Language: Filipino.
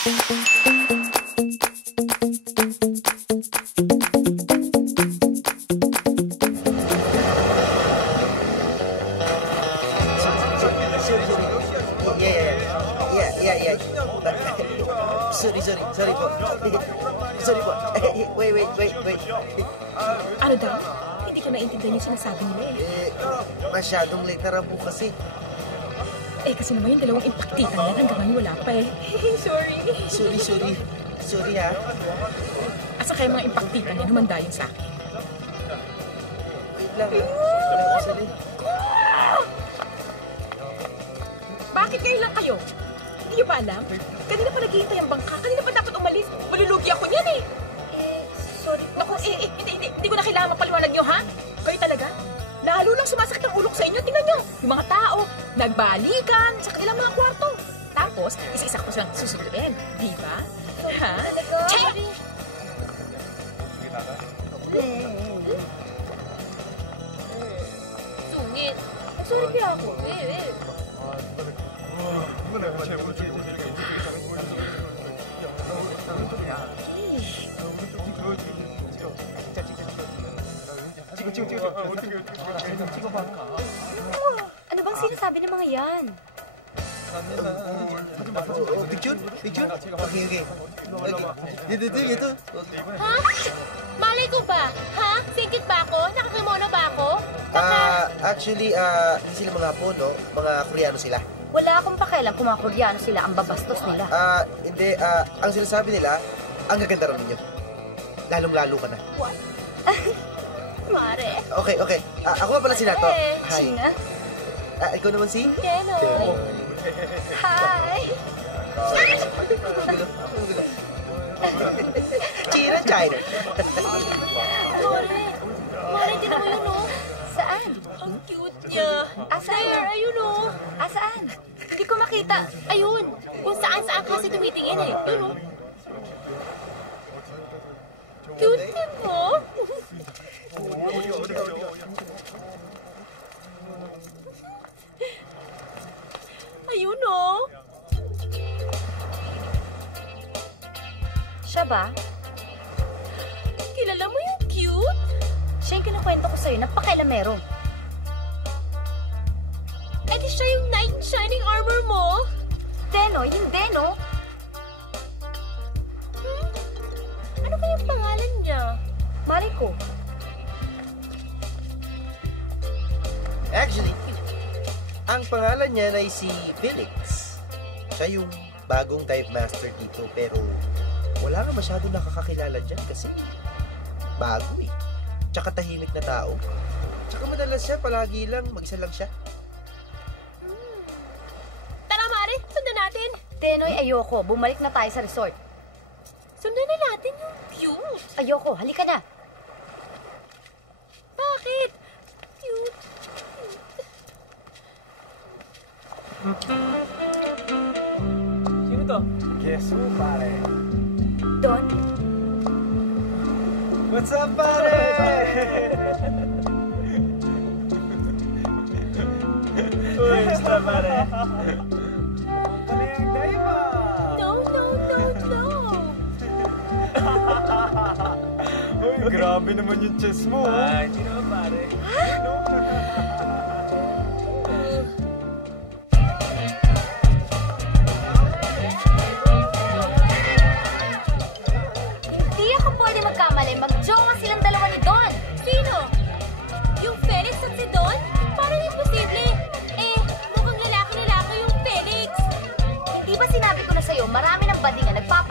Sorry po. Sorry po. Wait. Ano daw? Hindi ko naintindihan yung sinasabi nila eh. Masyadong late na po kasi. Kasi naman yung dalawang impaktitan yan hanggang ngayon wala pa eh. Sorry ha. Asa kaya mga impaktitan yan humanda yun sa akin? Wait lang ha. Bakit kayo lang kayo? Hindi nyo ba alam? Kanina pa naghihintay ang bangka. Kanina pa dapat umalis. Malulugi ako niyan eh. Sorry po. Naku, hindi ko na kailangan mapaliwanag nyo, ha? Kayo talaga? Lalo lang sumasakit ang ulo ko sa inyo. Tingnan nyo, yung mga tao, nagbalikan sa kanilang mga kwarto. Tapos, isa-isa ko silang susunduin. Di ba? Ha? Check! Sungit. Sorry kaya ako. Ano bang sinasabi ng mga yan? Picture? Okay. Dito. Ha? Malay ko ba? Ha? Singkit ba ako? Nakakamono ba ako? Actually, hindi sila mga Hapon, no? Mga Koreano sila. Wala akong pakialam kung mga Koreano sila, ang babastos nila. Hindi. Ang sinasabi nila, ang gaganda rin ninyo. Lalong-lalo ka na. What? Mare. Okay. Ako nga pala si Nato. Hi. China. Ikaw naman si? Keno. Hi. China. Mare, tinan mo yun, no? Saan? Ang cute niya. There, ayun, no? Saan? Hindi ko makita. Ayun. Kung saan kasi tumitingin, eh. Yun, no? Cute din mo. Ayun, no? Siya ba? Kilala mo yung cute? Siya yung kinukwento ko sa'yo, napakailamero. Di siya yung knight in shining armor mo? Deno, hindi, no? Ano kayang pangalan niya? Mariko. Actually, ang pangalan niya ay si Felix. Siya yung bagong dive master dito, pero wala nga masyado nakakakilala dyan kasi bago eh. Tsaka tahimik na tao. Tsaka madalas siya, palagi lang, mag-isa lang siya. Tara, Mare, sundan natin. Denoy, ayoko. Bumalik na tayo sa resort. Sundan na natin yung cute. Ayoko, halika na. Bakit? Cute. Sino to? Guess who, pare? Don? What's up, pare? Uy, basta, pare. Paling daiba! No. Uy, grabe naman yung chest mo. Ay, hindi naman, pare. Ano? Hindi ako pwede magkamali. Mag-jowa silang dalawa ni Don. Sino? Yung Felix at si Don? Parang imposible. Mukhang lalaki yung Felix. Hindi ba sinabi ko na sa'yo, marami ng badingan nagpapalala